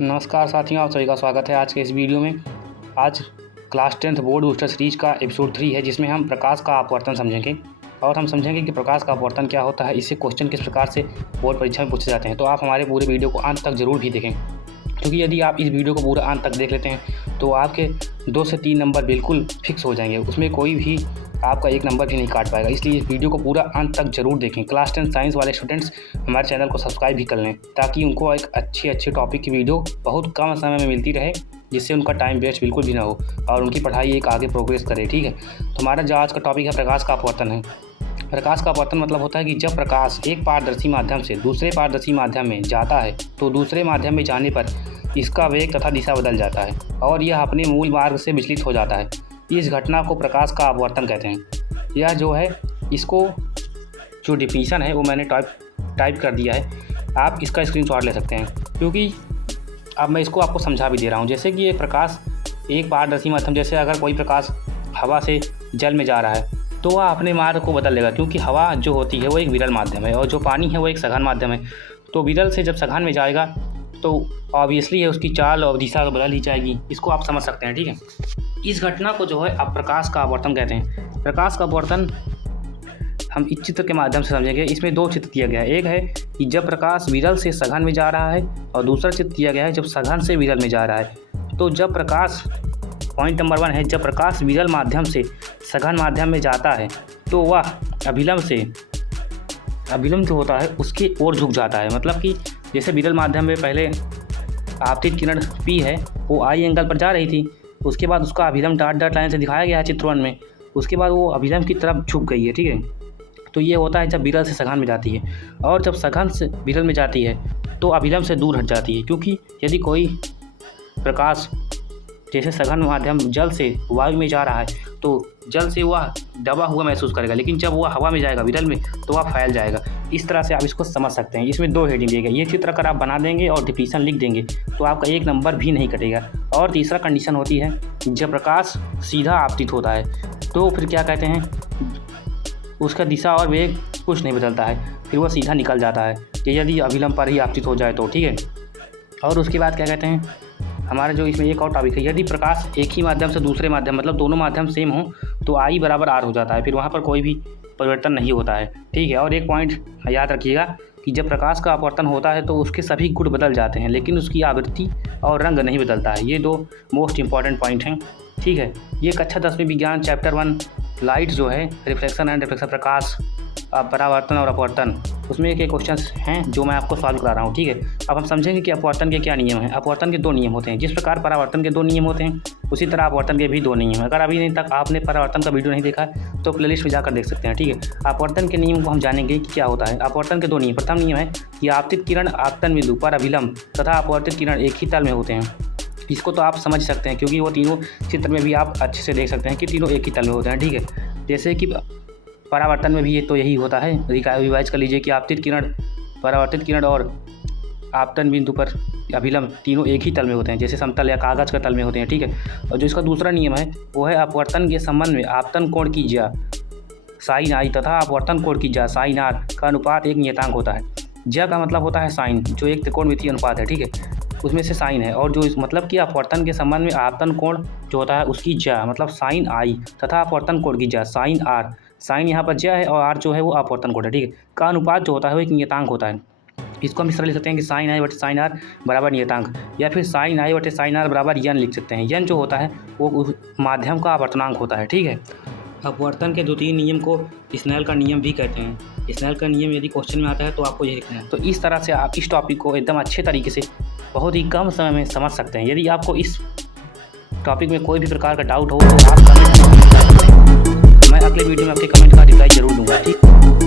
नमस्कार साथियों, आप सभी का स्वागत है आज के इस वीडियो में। आज class 10th board booster series का एपिसोड 3 है, जिसमें हम प्रकाश का अपवर्तन समझेंगे और हम समझेंगे कि प्रकाश का अपवर्तन क्या होता है, इससे क्वेश्चन किस प्रकार से बोर्ड परीक्षा में पूछे जाते हैं। तो आप हमारे पूरे वीडियो को अंत तक ज़रूर भी देखें, क्योंकि यदि आप इस वीडियो को पूरा अंत तक देख लेते हैं तो आपके 2 से 3 नंबर बिल्कुल फिक्स हो जाएंगे। उसमें कोई भी आपका 1 नंबर भी नहीं काट पाएगा। इसलिए इस वीडियो को पूरा अंत तक ज़रूर देखें। क्लास 10 साइंस वाले स्टूडेंट्स हमारे चैनल को सब्सक्राइब भी कर लें, ताकि उनको एक अच्छे टॉपिक की वीडियो बहुत कम समय में मिलती रहे, जिससे उनका टाइम वेस्ट बिल्कुल भी ना हो और उनकी पढ़ाई एक आगे प्रोग्रेस करे। ठीक है, तो हमारा जो आज का टॉपिक है प्रकाश का अपवर्तन है। प्रकाश का अपवर्तन मतलब होता है कि जब प्रकाश एक पारदर्शी माध्यम से दूसरे पारदर्शी माध्यम में जाता है तो दूसरे माध्यम में जाने पर इसका वेग तथा दिशा बदल जाता है और यह अपने मूल मार्ग से विचलित हो जाता है। इस घटना को प्रकाश का अपवर्तन कहते हैं। यह जो है, इसको जो डिफिनीशन है वो मैंने टाइप कर दिया है, आप इसका स्क्रीनशॉट ले सकते हैं, क्योंकि अब मैं इसको आपको समझा भी दे रहा हूँ। जैसे कि एक प्रकाश एक पारदर्शी माध्यम, जैसे अगर कोई प्रकाश हवा से जल में जा रहा है तो वह अपने मार्ग को बदल लेगा, क्योंकि हवा जो होती है वो एक विरल माध्यम है और जो पानी है वो एक सघन माध्यम है। तो विरल से जब सघन में जाएगा तो ऑब्वियसली है उसकी चाल और दिशा बदल ही जाएगी। इसको आप समझ सकते हैं। ठीक है, इस घटना को जो है आप प्रकाश का अपवर्तन कहते हैं। प्रकाश का अपवर्तन हम इस चित्र के माध्यम से समझेंगे। इसमें 2 चित्र दिया गया है। एक है कि जब प्रकाश विरल से सघन में जा रहा है और दूसरा चित्र दिया गया है जब सघन से विरल में जा रहा है। तो जब प्रकाश, पॉइंट नंबर 1 है, जब प्रकाश विरल माध्यम से सघन माध्यम में जाता है तो वह अभिलंब जो होता है उसकी ओर झुक जाता है। मतलब कि जैसे विरल माध्यम में पहले आपतित किरण P है वो I एंगल पर जा रही थी, उसके बाद उसका अभिलंब डॉट लाइन से दिखाया गया है चित्र 1 में, उसके बाद वो अभिलंब की तरफ झुक गई है। ठीक है, तो ये होता है जब विरल से सघन में जाती है, और जब सघन से विरल में जाती है तो अभिलंब से दूर हट जाती है। क्योंकि यदि कोई प्रकाश जैसे सघन माध्यम जल से वायु में जा रहा है तो जल से वह दबा हुआ महसूस करेगा, लेकिन जब वह हवा में जाएगा विरल में तो वह फैल जाएगा। इस तरह से आप इसको समझ सकते हैं। इसमें 2 हेडिंग दिए गए। ये चित्र अगर आप बना देंगे और डिफिनीशन लिख देंगे तो आपका 1 नंबर भी नहीं कटेगा। और तीसरा कंडीशन होती है जब प्रकाश सीधा आपतित होता है तो फिर क्या कहते हैं, उसका दिशा और वेग कुछ नहीं बदलता है, फिर वह सीधा निकल जाता है, यदि अभिलंब पर ही आपतित हो जाए तो। ठीक है, और उसके बाद क्या कहते हैं, हमारा जो इसमें एक और टॉपिक है, यदि प्रकाश एक ही माध्यम से दूसरे माध्यम, मतलब दोनों माध्यम सेम हो तो I बराबर R हो जाता है, फिर वहाँ पर कोई भी परिवर्तन नहीं होता है। ठीक है, और एक पॉइंट याद रखिएगा कि जब प्रकाश का अपवर्तन होता है तो उसके सभी गुण बदल जाते हैं, लेकिन उसकी आवृत्ति और रंग नहीं बदलता है। ये 2 मोस्ट इंपॉर्टेंट पॉइंट हैं। ठीक है, ये कक्षा 10वीं विज्ञान चैप्टर 1 लाइट जो है, रिफ्लेक्शन एंड रिफ्लेक्शन, प्रकाश परावर्तन और अपवर्तन, उसमें एक क्वेश्चंस हैं जो मैं आपको सॉल्व करा रहा हूँ। ठीक है, अब हम समझेंगे कि अपवर्तन के क्या नियम हैं। अपवर्तन के 2 नियम होते हैं। जिस प्रकार परावर्तन के 2 नियम होते हैं उसी तरह अपवर्तन के भी 2 नियम हैं। अगर अभी तक आपने परावर्तन का वीडियो नहीं देखा तो प्लेलिस्ट में जाकर देख सकते हैं। ठीक है, अपवर्तन के नियम को हम जानेंगे कि क्या होता है। अपवर्तन के 2 नियम। प्रथम नियम है कि आपतित किरण आपतन बिंदु पर अभिलंब तथा अपवर्तित किरण एक ही तल में होते हैं। इसको तो आप समझ सकते हैं, क्योंकि वो तीनों चित्र में भी आप अच्छे से देख सकते हैं कि तीनों एक ही तल में होते हैं। ठीक है, जैसे कि परावर्तन में भी ये तो यही होता है। रिवाइज कर लीजिए कि आपतित किरण, परावर्तित किरण और आपतन बिंदु पर अभिलंब तीनों एक ही तल में होते हैं, जैसे समतल या कागज़ का तल में होते हैं। ठीक है, और जो इसका दूसरा नियम है वो है अपवर्तन के संबंध में आपतन कोण की ज्या साइन I तथा अपवर्तन कोण की ज्या साइन R का अनुपात एक नियतांक होता है। ज्या का मतलब होता है साइन, जो एक त्रिकोणमितीय अनुपात है। ठीक है, उसमें से साइन है, और जो मतलब कि अपवर्तन के संबंध में आपतन कोण जो होता है उसकी ज्या मतलब साइन I तथा अपवर्तन कोण की ज्या साइन R। साइन यहाँ पर ज्या है और R जो है वो अपवर्तन कोण है। ठीक है, का अनुपात जो होता है वो एक नियतांक होता है। इसको हम इस तरह लिख सकते हैं कि साइन I बटे साइन R बराबर नियतांक, या फिर साइन I बटे साइन R बराबर यन लिख सकते हैं। यन जो होता है वो उस माध्यम का अपवर्तनांक होता है। ठीक है, अपवर्तन के 2-3 नियम को स्नेल का नियम भी कहते हैं। स्नेल का नियम यदि क्वेश्चन में आता है तो आपको ये लिखना है। तो इस तरह से आप इस टॉपिक को एकदम अच्छे तरीके से बहुत ही कम समय में समझ सकते हैं। यदि आपको इस टॉपिक में कोई भी प्रकार का डाउट हो तो आप कमेंट में, मैं अगले वीडियो में आपके कमेंट का रिप्लाई जरूर दूंगा। ठीक।